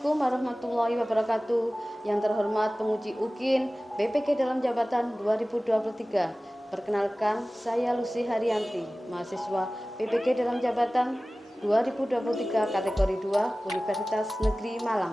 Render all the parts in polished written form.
Assalamualaikum warahmatullahi wabarakatuh. Yang terhormat penguji UKIN BPK dalam jabatan 2023. Perkenalkan, saya Lucy Haryanti, mahasiswa BPK dalam jabatan 2023 kategori 2 Universitas Negeri Malang.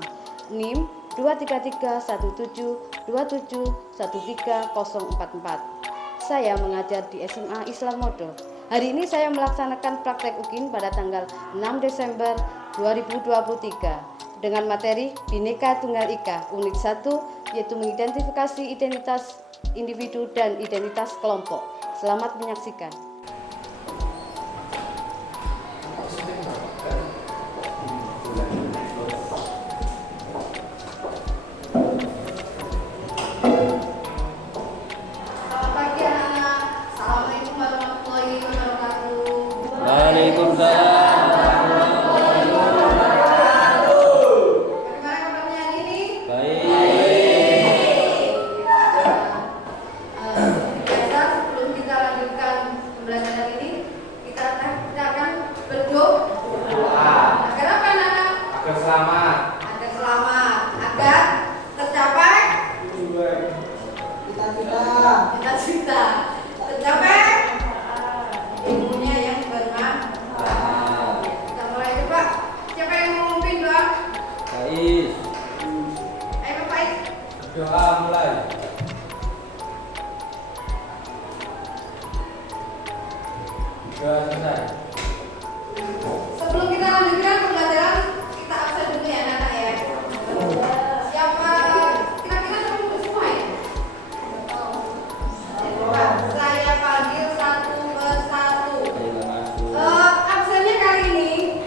NIM 2331727130444. Saya mengajar di SMA Islam Modo. Hari ini saya melaksanakan praktek UKIN pada tanggal 6 Desember 2023 dengan materi Bhinneka Tunggal Ika unit 1, yaitu mengidentifikasi identitas individu dan identitas kelompok. Selamat menyaksikan. Waalaikumsalam. Bagaimana kabarnya hari ini? Baik. Biasa sebelum kita lanjutkan pembelajaran ini, kita akan berdoa. Agar apa, anak-anak? Agar selamat. Agar selamat, agar tercapai cita-cita, tercapai ilmunya yang bermanfaat. Kita mulai aja, Pak. Siapa yang mau memimpin doa? Baik. Ayo, Pak Faiz. Doa mulai. Doa selesai. Sebelum kita lanjutkan pembelajaran, kita absen dulu ya, anak-anak ya. Siapa? Kira-kira sudah semua ya? Saya panggil satu persatu. Ayo masuk. Absennya kali ini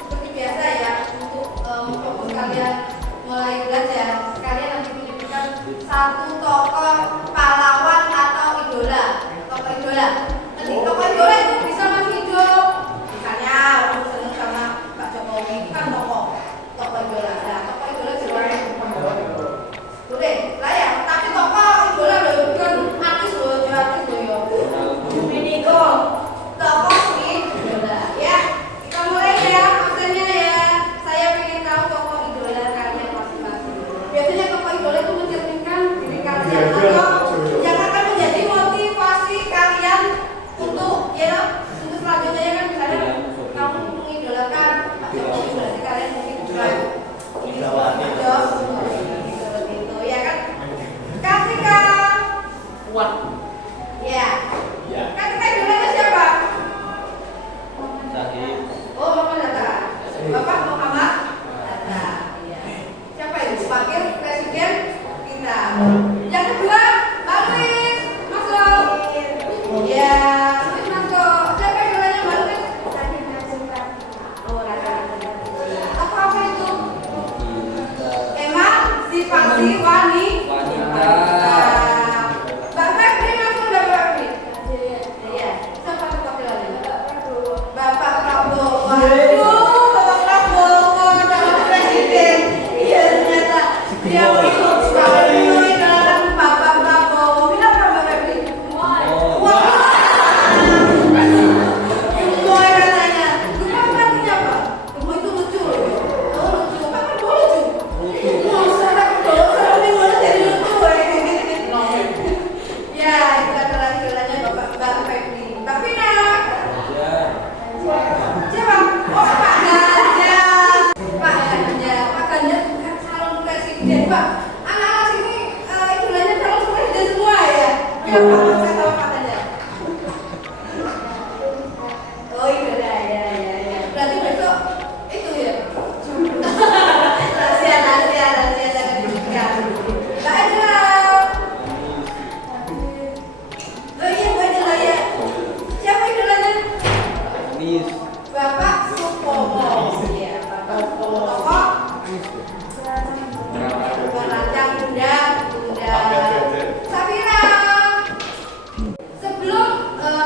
seperti biasa ya, untuk memfokus kalian mulai belajar. Kalian nanti menyebutkan satu tokoh pahlawan atau idola. Tokoh idola. Nanti tokoh idola itu bisa masih hidup. Misalnya orang seneng sama Pak Jokowi, itu kan tokoh idola. Nah, tokoh idola juga boleh lah ya. Tapi tokoh idola loh, bukan artis loh, jual artis loh ya. Minigo, tokoh idola ya. Kita mulai ya absennya ya. Saya ingin tahu tokoh idola kalian masing-masing. Biasanya tokoh idola itu mencerminkan diri kalian atau yang akan menjadi motivasi kalian untuk untuk selanjutnya ya kan, misalnya kamu mengidolakan Pak Jokowi, berarti kalian mungkin juga seperti itu ya kan. Ketika Kuat. ya, Ya. ketika idolanya siapa? Sahih. Oh, Muhammad Hatta. Bapak Muhammad Hatta. Iya. Siapa itu? Wakil Presiden kita. Yang kedua, Mbak Luis. Masuk. Ya, Luis masuk. Siapa idolanya Mbak Luis? Oh, apa itu? Emansipasi wanita. Mbak Febri masuk, Mbak Febri. Iya. Siapa tuh wakilannya? Bapak Prabowo. Waduh, Bapak Prabowo calon presiden. Iya, ternyata dia idolakan Bapak Prabowo. Kenapa Mbak Febri? Wah, gemoy katanya. Gemoy artinya apa? Gemoy itu lucu loh. Oh, lucu. Pak Prabowo lucu. Wah, sekarang mana jadi lucu ya. Itu adalah idolanya Mbak Febri. Mbak Vina. Ya. Siapa? Oh, Pak Ganjar. Pak Ganjar. Pak Ganjar bukan calon presiden, Pak. Anak-anak sini idolanya calon presiden semua ya. Kenapa saya tahu Pak Ganjar? Oh, idola ya. Berarti besok itu ya. Rahasia jangan diberikan. Mbak Angela. Oh iya, Mbak Angela ya. Siapa idolanya? Nis. Bapak Supomo. Iya, Bapak Supomo tokoh perancang Bunda. Safira. Sebelum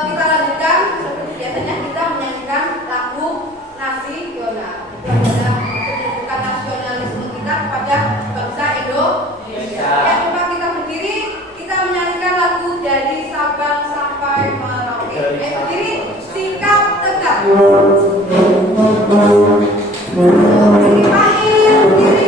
kita lanjutkan, seperti biasanya kita menyanyikan lagu nasional. Itu adalah penunjukan nasionalisme kita kepada bangsa Indonesia. Yang tempat kita berdiri, kita menyanyikan lagu dari Sabang sampai Merauke. Berdiri, sikap tegak. Berdiri,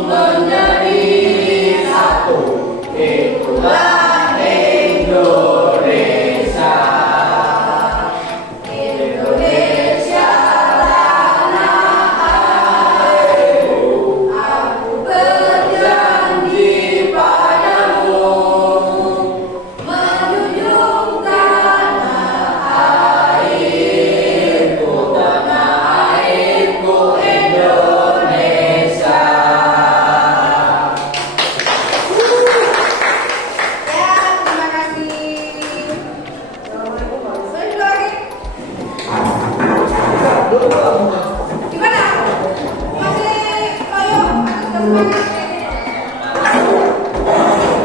menjadi satu. Itulah Indonesia. Indonesia tanah airku, aku berjanji padamu menjunjung tanah airku Indonesia. Ya, terima kasih. Saya juga lagi. Gimana? Masih loyo? Atau sudah semangat?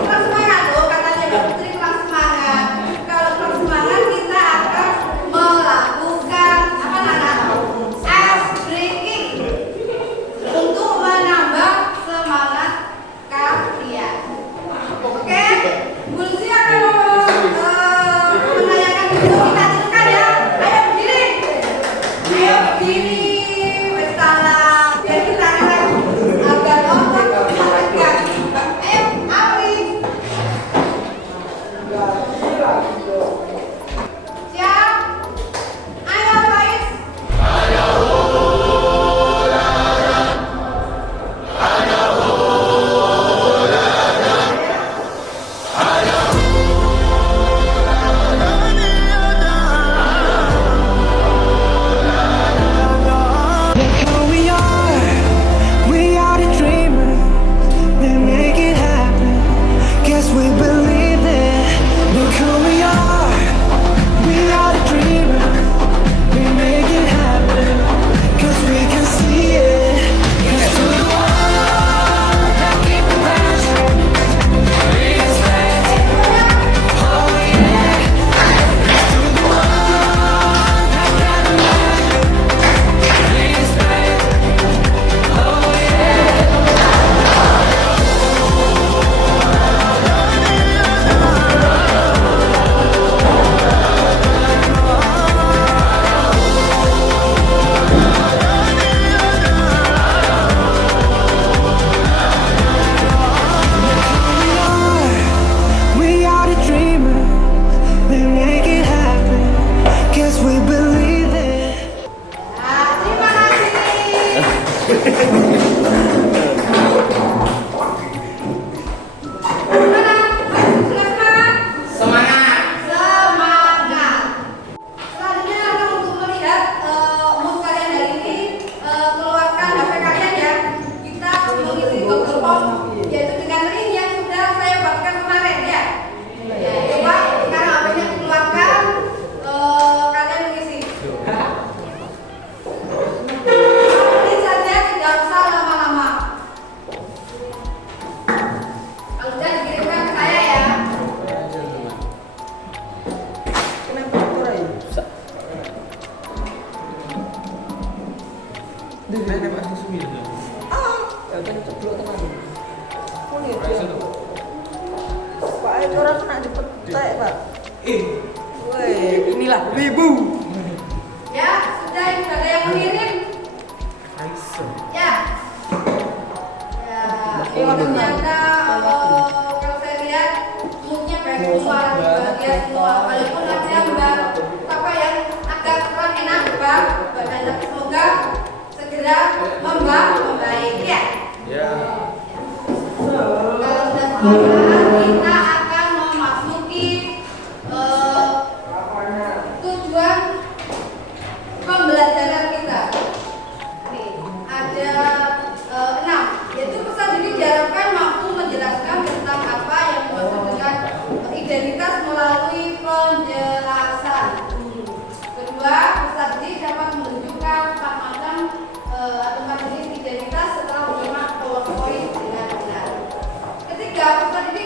Kurang semangat loh, katanya Mbak Putri kurang semangat. Kalau kurang semangat kita akan melakukan apa Nana? Ice breaking untuk menambah semangat kalian. Oke, Bu Lucy akan menanyakan dulu, kita teruskan ya. Ayo berdiri. Ayo berdiri. Bersalam. Biar kita akan agar otot kita tegak. Ayo, Awi. Siap. Ayo, Faiz. Look who we are the dreamers, they make it happen, guess we believe it. Look who we are the dreamers, we make it happen, cause we can see it. Yes, to the one that keep the passion, respect, oh yeah. To the one that got the passion, respect, oh yeah. We are the dreamers, they make it happen, guess we believe it. Nah, terima kasih. Gimana? Sudah semangat? Semangat. Semangat. Selanjutnya akan untuk melihat mood kalian hari ini, keluarkan HP kalian ya. Kita mengisi Google Form yaitu dengan link yang sudah saya buatkan kemarin ya. Ya, coba sekarang HP-nya dikeluarkan, kalian mengisi. Ini saja, tidak usah lama-lama. Kalau udah dikirimkan ke saya ya. Pak Ekor kena dipetek, Pak. Woi, inilah wibu. Ya, sudah ada yang mengirim. Ya. Ya, ini ternyata kalau saya lihat moodnya baik semua, bahagia semua. Walaupun ada Mbak apa yang agak kurang enak Mbak, dan tapi semoga segera membaik ya. Ya. Kalau sudah semangat, kita akan memasuki tujuan pembelajaran kita. Nih, ada 6, yaitu pesan diri diharapkan mampu menjelaskan tentang apa yang dimaksud dengan identitas melalui penjelasan. Kedua, pesan diri dapat menunjukkan 4 macam atau 4 jenis identitas setelah menerima PowerPoint dengan benar. Ketiga, pesan diri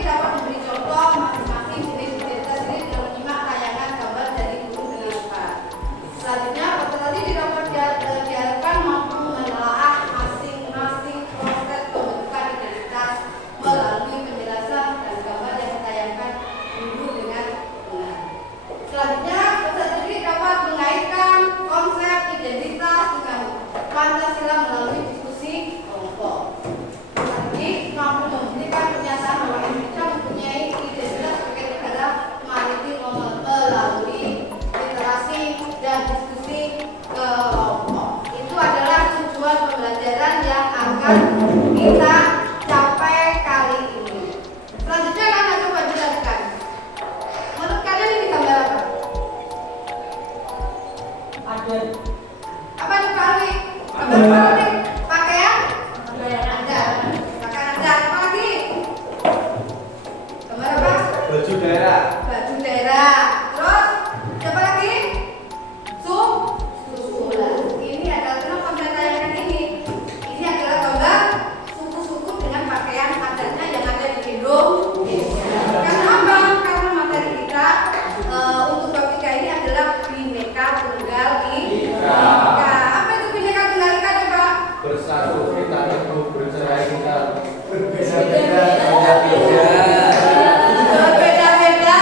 Berbeda-beda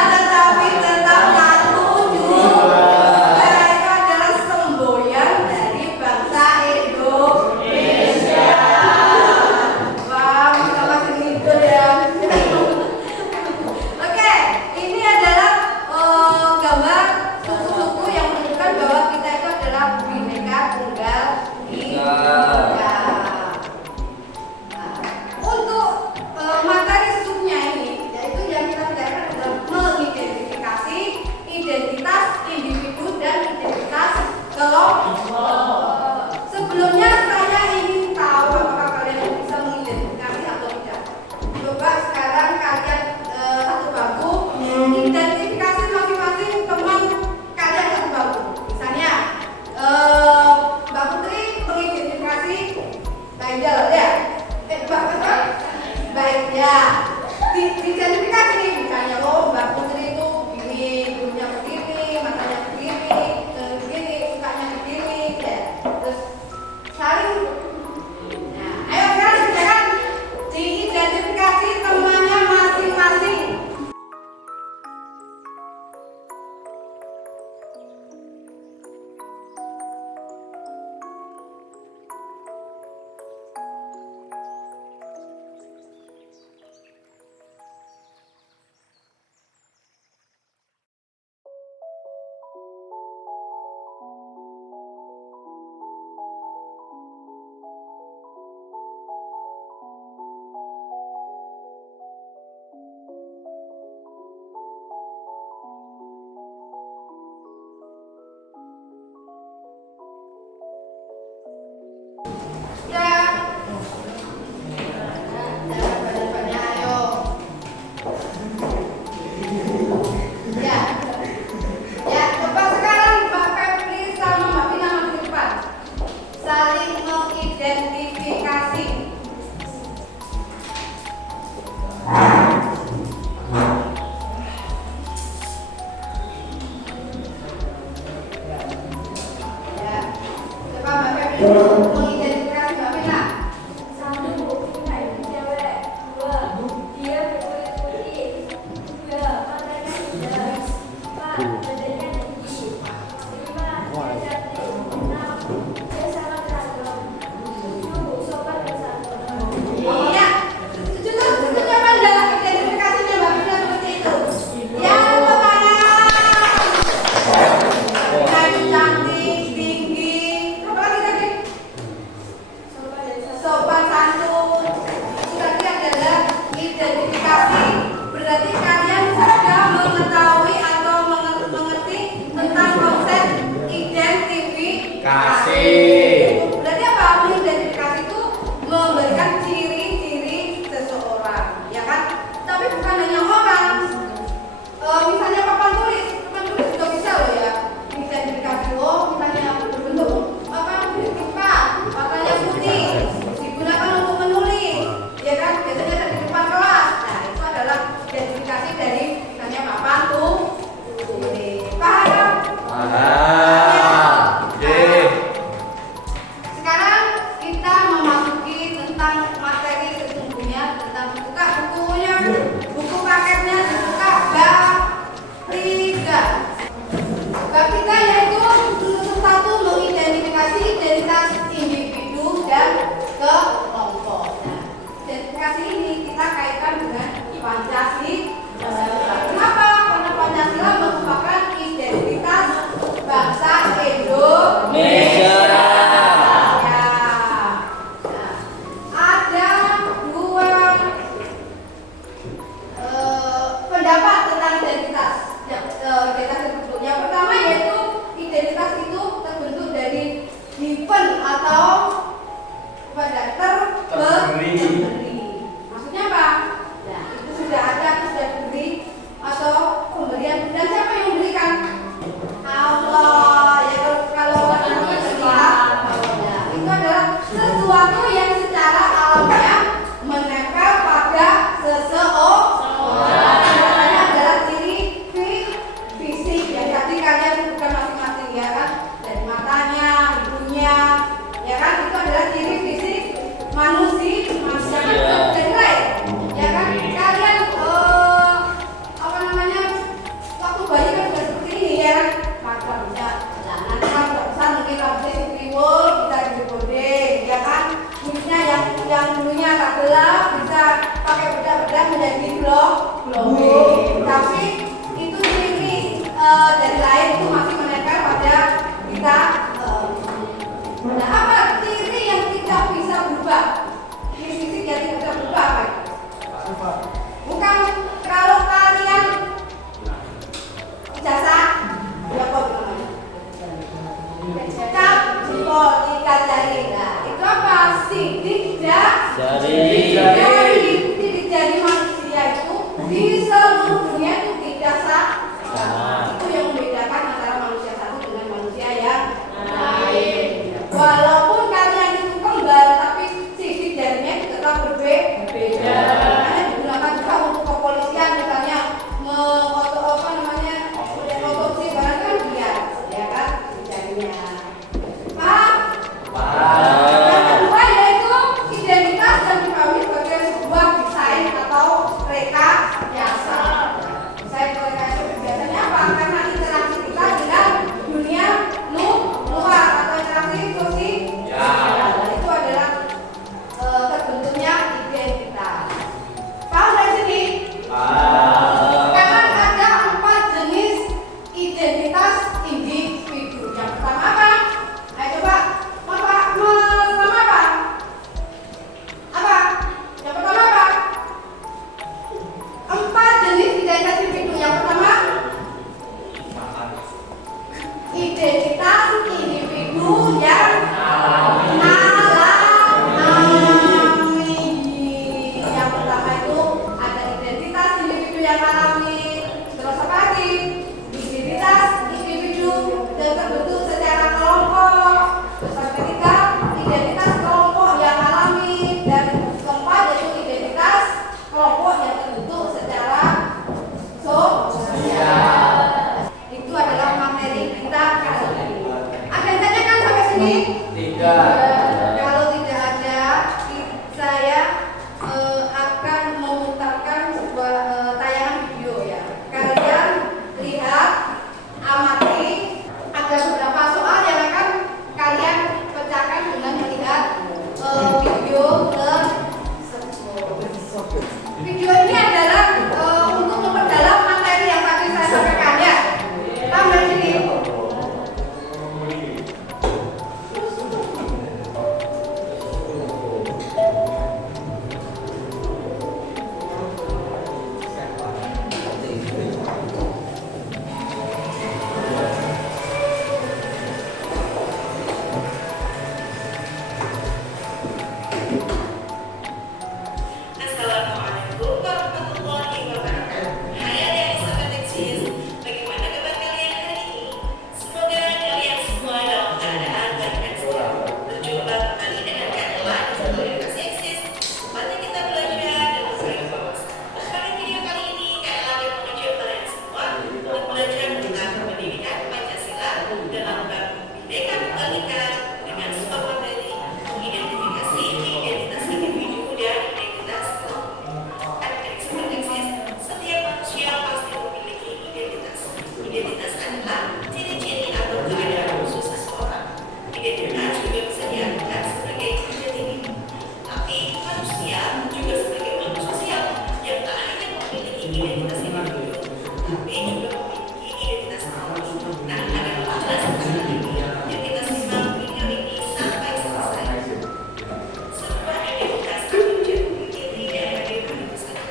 tetapi tetap satu juga. Itu adalah semboyan dari bangsa Indonesia. Wah, kita masih ngikut ya. Oke, ini adalah gambar suku-suku yang menunjukkan bahwa kita itu adalah Bhinneka Tunggal Ika. Untuk materi subnya ini, yaitu yang kita bicarakan adalah mengidentifikasi identitas individu dan identitas kelompok. Sebelumnya saya ingin tahu apakah kalian bisa mengidentifikasi atau tidak. Coba sekarang kalian satu bangku identifikasi masing-masing teman kalian satu bangku. Misalnya Mbak Putri mengidentifikasi Baidel ya. Baik ya, diidentifikasi nih misalnya Mbak Putri itu begini, hidungnya begini, matanya begini, begini, sukanya begini, ya. Terus saling. Nah, ayo sekarang kita kan diidentifikasi temannya masing-masing. Mengidentifikasi Mbak Vina. Satu, Vina itu cewek. Dua, dia berkulit putih. Tiga, matanya indah. Empat, badannya tinggi. Lima, dia cantik. Enam, dia sangat ragam. Tujuh, sopan dan santun. Iya, cukup nyaman dalam identifikasinya Mbak Vina seperti itu. Ya, tepuk tangan. Vina itu cantik, tinggi. Apa lagi tadi? Sopan santun. Itu tadi adalah identifikasi. Berarti kalian sudah mengetahui atau mengerti tentang konsep identifikasi. Berarti apa? Mengidentifikasi itu memberikan ciri-ciri seseorang, ya kan? Tapi bukan hanya orang. Misalnya papan tulis juga bisa loh ya. Identifikasi misalnya berbentuk pipa, warnanya putih, digunakan untuk menulis, ya kan? Biasanya ada di depan kelas. Nah, itu adalah identifikasi dari misalnya papan tulis. Paham? Sekarang kita memasuki tentang materi sesungguhnya, tentang buka bukunya, buku paketnya dibuka bab 3. Bab 3 yaitu untuk satu mengidentifikasi identitas individu dan kelompok. Nah, identifikasi ini kita kaitkan dengan Pancasila. Kenapa? Karena Pancasila merupakan identitas bangsa Indonesia. Ya. Nah, ada dua pendapat tentang identitas. Identitas terbentuk. Yang pertama yaitu identitas itu terbentuk dari given atau terberi. Maksudnya apa? Nah, itu sudah ada, itu sudah diberi atau pemberian dan siapa akan memutarkan sebuah tayangan video ya. Kalian lihat, amati, ada beberapa soal yang akan kalian pecahkan dengan melihat video tersebut. Video ini adalah untuk memperdalam materi yang tadi saya sampaikan ya. Tambah sini. Assalamualaikum warahmatullahi wabarakatuh. Hai adik-adik sahabat Eksis, bagaimana kabar kalian hari ini? Semoga kalian semua dalam keadaan baik dan sehat. Berjumpa kembali dengan Kak Ella di channel Edukasi Eksis. Mari kita belajar dan berbagi wawasan. Pada video kali ini, Kak Ella akan mengajak kalian semua untuk belajar tentang pendidikan Pancasila dalam bab Bhinneka Tunggal Ika dengan submateri mengidentifikasi identitas individu dan identitas kelompok. Adik-adik sahabat Eksis, setiap manusia pasti memiliki identitas. Identitas adalah ciri-ciri atau keadaan khusus seseorang. Identitas juga bisa diartikan sebagai jati diri. Tapi manusia juga sebagai makhluk sosial yang tak hanya memiliki identitas individu, tapi juga memiliki identitas kelompok. Nah, agar lebih jelas tentang ini, yuk kita simak video ini sampai selesai. Sebuah identitas akan menjadi diri dan hadir begitu saja.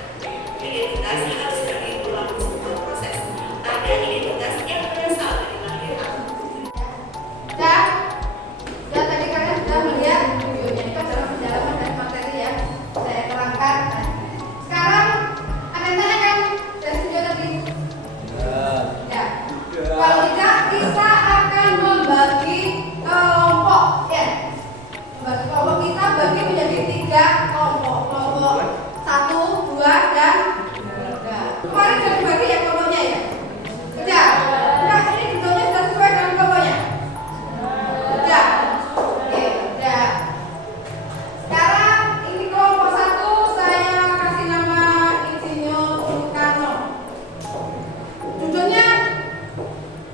Identitas harus hadir melalui sebuah proses. Ada identitas yang berasal dari lahir atau Dan tadi kalian sudah melihat videonya, itu adalah pendalaman dari materi yang saya terangkan. Sekarang ada yang tanya kan dari video tadi? Ya. Kalau tidak, kita akan membagi kelompok ya. Membagi kelompok kita bagi menjadi 3 kelompok. Kelompok 1, 2, dan 3. Kemarin sudah dibagi ya kelompoknya ya? Tidak. Nah, ini videonya sudah sesuai dengan kelompoknya? Tidak. Oke, tidak. Sekarang ini kelompok 1 saya kasih nama Insinyur Soekarno. Judulnya,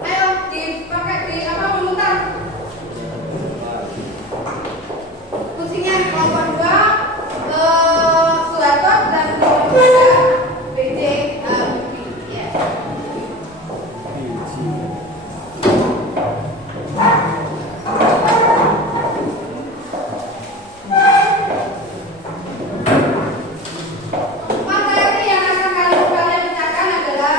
ayo dipakai di apa memutar. Kuncinya kelompok 2 Soeharto dan kelompok 3 B.J. Habibie. Ya. Materi yang akan kalian pecahkan adalah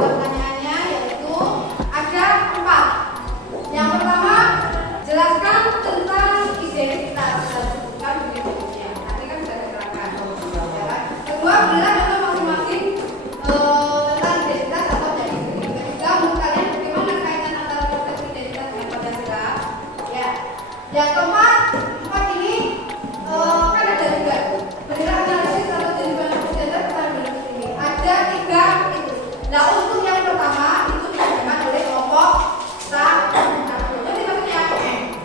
pertanyaannya yaitu ada 4. Yang pertama, jelaskan tentang identitas dan sebutkan berikutnya. Tadi kan sudah diterangkan. Ya kan? Kedua, berilah contoh masing-masing tentang identitas atau jati diri. Ketiga, menurut kalian bagaimana kaitan antara konsep identitas dengan Pancasila? Ya. Yang keempat, ini kan ada 3. Berilah analisis atau jenis identitas tentang berikut ini. Ada 3 itu. Nah, untuk yang pertama itu dikerjakan oleh kelompok 1. Jadi maksudnya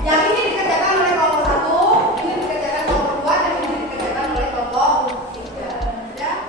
yang ini dikerjakan oleh kelompok 1, ini dikerjakan kelompok 2, dan ini dikerjakan oleh kelompok 3. Ya.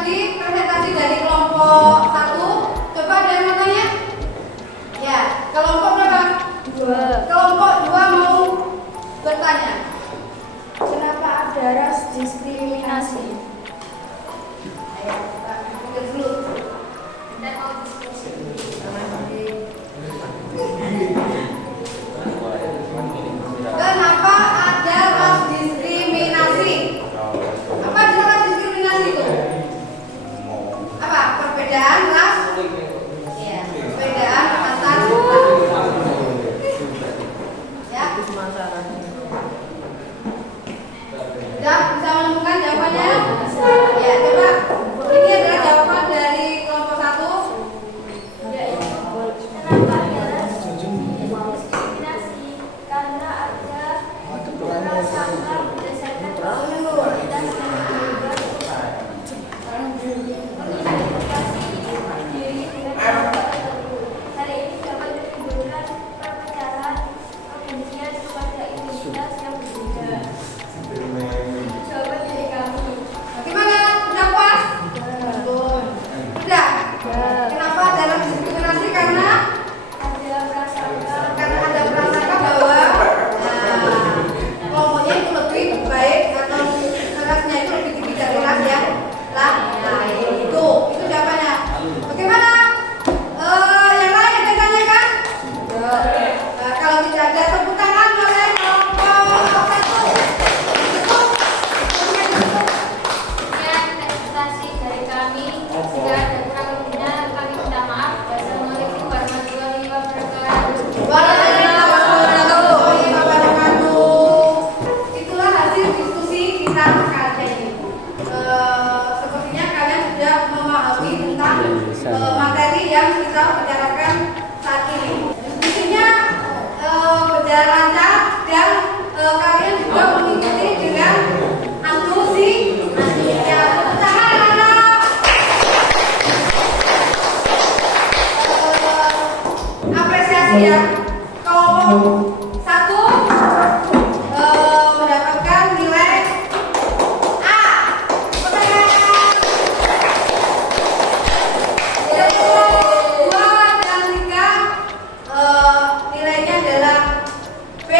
tadi presentasi dari kelompok 1. Coba ada yang mau tanya? Ya, kelompok berapa? 2. Kelompok 2 mau bertanya. Kenapa ada ras diskriminasi? Ayo, kita pikir dulu. Kita mau diskusi. Kenapa ada ras diskriminasi? Apa jenis ras diskriminasi itu? Apa? Perbedaan ras? Iya, perbedaan atas ras. Ya, sudah bisa menemukan jawabannya? Ya, coba. Ini adalah jawaban dari kelompok 1. Kenapa ada ras diskriminasi? Karena ada ras sangat berdasarkan komunitas mengidentifikasi diri dengan kelompok tertentu. Hal ini dapat menimbulkan perpecahan, kebencian kepada identitas yang berbeda. Jawaban dari kami. Bagaimana? Sudah puas? Belum. Sudah? Kenapa ada ras diskriminasi? Karena ada prasangka bahwa kelompoknya itu lebih baik atau rasnya itu lebih tinggi dari ras yang lain. Itu jawabannya. Bagaimana? Yang lain ada yang tanyakan? Kalau tidak ada, tepuk tangan oleh kelompok 1. Cukup? Sekian presentasi dari kami. Jika ada kurang lebihnya, kami minta maaf. Wassalamualaikum warahmatullahi wabarakatuh. Warahmatullahi wabarakatuh. Itulah hasil diskusi kita kali ini. Sepertinya kalian sudah memahami tentang materi yang kita bicarakan saat ini. Diskusinya berjalan lancar dan kalian juga mengikuti dengan antusias. Ya, tepuk tangan anak-anak. Apresiasi ya. Kelompok 1 mendapatkan nilai A. Pertanyaan. Jadi kelompok 2 dan 3 nilainya adalah B+.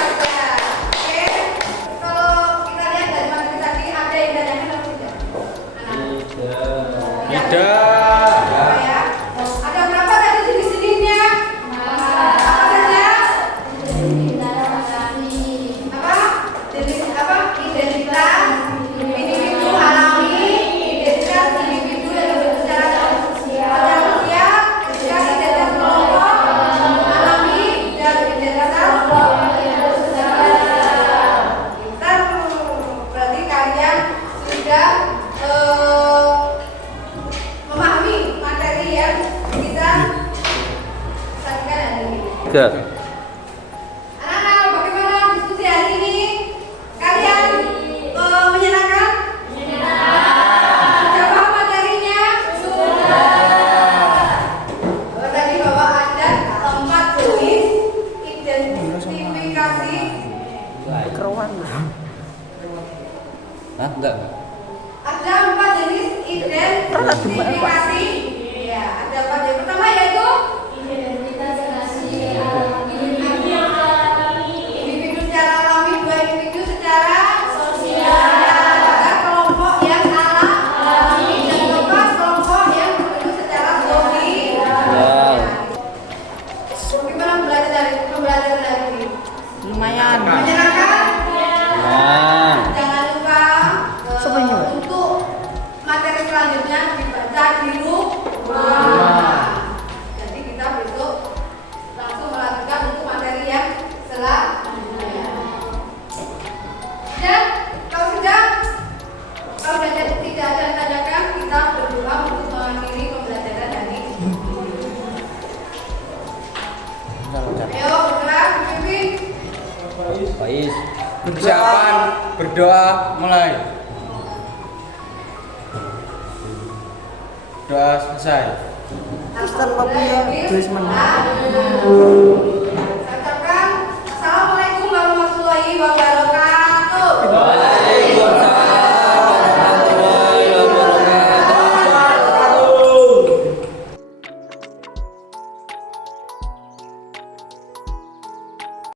Oke. Kalau kita lihat dari materi tadi ada yang ditanyakan atau tidak? Apa ya? Ada berapa tadi jenis-jenisnya? Apa saja? Apa? Jenis apa? Identitas individu alami, identitas individu yang terbentuk secara sosial, identitas kelompok alami dan identitas berarti kalian sudah memahami materi yang kita sajikan hari ini. Anak-anak, bagaimana diskusi hari ini? Kalian menyenangkan? Sudah paham materinya? Tadi bahwa ada 4 jenis identifikasi. Enggak. Ada 4 jenis identifikasi. Ya, ada 4 yang pertama yaitu individu secara alami, 2 individu secara sosial. Ada kelompok yang alami dan kelompok yang terbentuk secara sosial. Bagaimana pembelajaran hari ini? Lumayan. Menyenangkan? Jangan lupa untuk materi selanjutnya dibaca di rumah. Jadi kita besok langsung melanjutkan untuk materi yang selanjutnya. Dan kalau sudah tidak ada yang tanyakan, kita berdoa untuk mengakhiri pembelajaran hari ini. Ayo bergerak, pimpin. Faiz. Persiapan berdoa mulai. Doa selesai. Kristen Papua, Tulis menang. Amin.